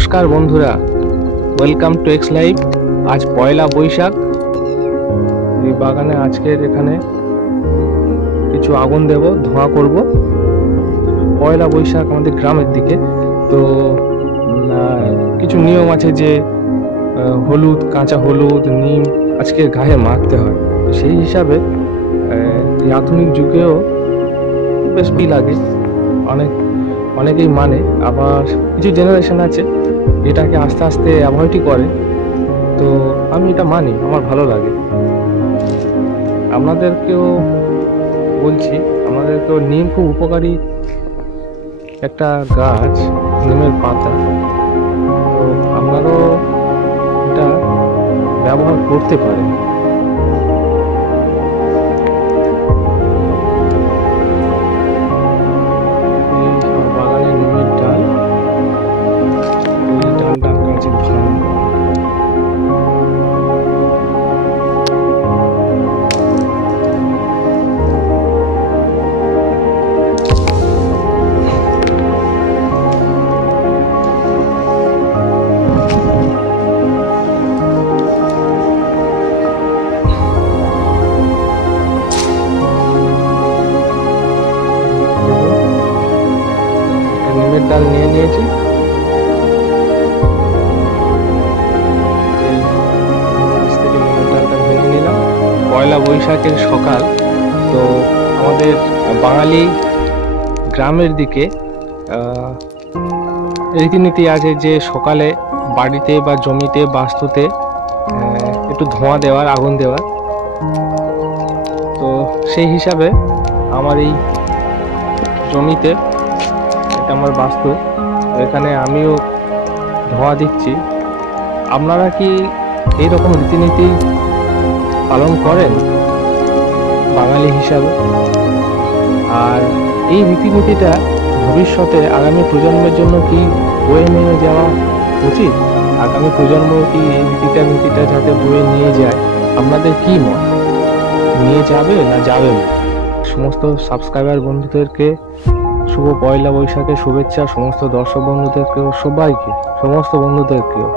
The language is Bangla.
নমস্কার বন্ধুরা, ওয়েলকাম টু এক্স লাইফ। আজ পয়লা বৈশাখ। এই বাগানে আজকের এখানে কিছু আগুন দেব, ধোঁয়া করব। পয়লা বৈশাখ আমাদের গ্রামের দিকে তো কিছু নিয়ম আছে যে হলুদ, কাঁচা হলুদ, নিম আজকে গায়ে মাখতে হয়। তো সেই হিসাবে এই আধুনিক যুগেও বেশ কি লাগে, অনেকেই মানে, আবার কিছু জেনারেশন আছে এটাকে আস্তে আস্তে অ্যাভয়েডই করে। তো আমি এটা মানি, আমার ভালো লাগে। আপনাদেরকেও বলছি, আমাদেরকেও নিম খুব উপকারী একটা গাছ, নিমের পাতা। তো আপনারাও এটা ব্যবহার করতে পারেন। বাগানে নিমের ডাল, ওই ডালটা গাছের ভাঙা। নিমের ডাল নিয়ে নিয়েছি। নিমের ডালটা ভেঙে নিলাম। পয়লা বৈশাখের সকাল, তো আমাদের বাঙালি গ্রামের দিকে রীতিনীতি আছে যে সকালে বাড়িতে বা জমিতে বাস্তুতে একটু ধোঁয়া দেওয়ার, আগুন দেওয়ার। তো সেই হিসাবে আমার এই জমিতে, এটা আমার বাস্তু, এখানে আমিও ধোঁয়া দিচ্ছি। আপনারা কি এইরকম রীতিনীতি পালন করেন বাঙালি হিসাবে? আর এই রীতিনীতিটা ভবিষ্যতে আগামী প্রজন্মের জন্য কি বয়ে নিয়ে যাওয়া উচিত? আগামী প্রজন্ম কি এই নীতিটা যাতে বয়ে নিয়ে যায়, আপনাদের কি মত? নিয়ে যাবে না যাবে না? সমস্ত সাবস্ক্রাইবার বন্ধুদেরকে শুভ পয়লা বৈশাখের শুভেচ্ছা, সমস্ত দর্শক বন্ধুদেরকেও, সবাইকে, সমস্ত বন্ধুদেরকেও।